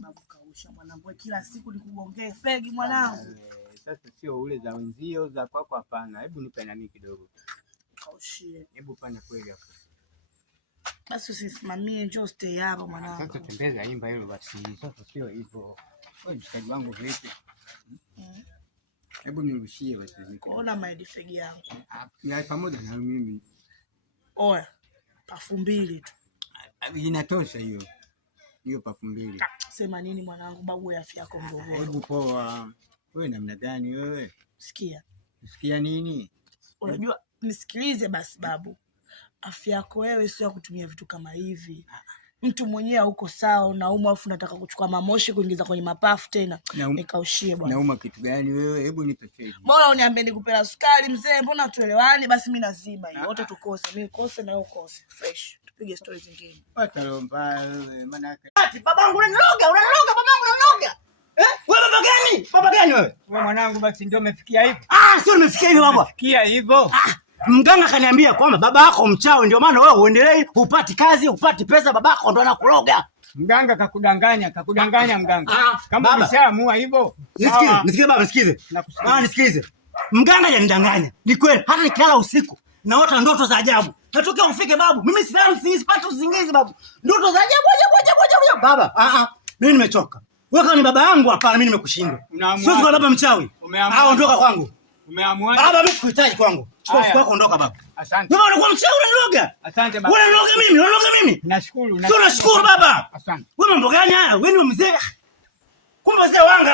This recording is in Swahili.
Babu kausha mwanangu, kila siku nikugongee fegi mwanangu. Sasa sio ule za wenzio za kwako, hapana. Hebu nipe nani kidogo. Kaushie. Hebu fanya kweli hapo. Basi usisimamie, njoo stay hapa mwanangu. Sasa tembeza imba hilo basi. Sasa sio hivyo. Wewe mshikaji wangu vipi? Hebu nirushie basi. Kuona maidi fegi yangu. Ya pamoja na mimi. Oya. Pafu 2 tu. Inatosha hiyo. Hiyo pafu 2. Sema nini mwanangu, babu ya afya yako mdogo. Hebu poa. Wewe namna gani wewe? Sikia. Sikia nini? Unajua nisikilize basi babu. Afya yako wewe sio ya kutumia vitu kama hivi. Mtu mwenyewe uko sawa, unaumwa afu unataka kuchukua mamoshi kuingiza kwenye mapafu tena. Nikaushie bwana. Nauma kitu gani wewe? Hebu nipe fegi. Mbona uniambie nikupela sukari mzee? Mbona tuelewani? Basi mimi nazima hiyo. Wote tukose. Mimi kose na wewe ukose. Fresh. Tupige stories zingine. Pata lomba wewe maana yake. Babangu unaniloga babangu unaniloga. Wewe baba gani? Baba gani wewe? Wewe mwanangu basi ndio umefikia hivyo. Sio nimefikia hivyo baba. Fikia hivyo. Mganga kaniambia kwamba baba yako mchawi, ndio maana wewe uendelee, upati kazi, upati pesa, baba yako ndo anakuloga. Mganga kakudanganya mganga. Kama umeshaamua hivyo. Nisikize baba, nisikize. Nisikize. Mganga hajanidanganya. Ni kweli, hata nikilala usiku naota ndoto za ajabu. Natokea ufike babu. Mimi sipati usingizi babu. Ndoto za ajabu. Baba, mimi nimechoka. Wewe kama ni baba yangu hapana, mimi nimekushinda. Sio kwa baba mchawi. Ondoka kwangu. Umeamua? Baba mimi sikuhitaji kwangu. Chukua siku yako, ondoka baba. Asante. Wewe unakuwa mchawi unaniloga. Asante baba. Wewe unaniloga mimi. Nashukuru. Sio nashukuru baba. Asante. Wewe mambo gani haya? Wewe ni mzee. Kumbe mzee wanga.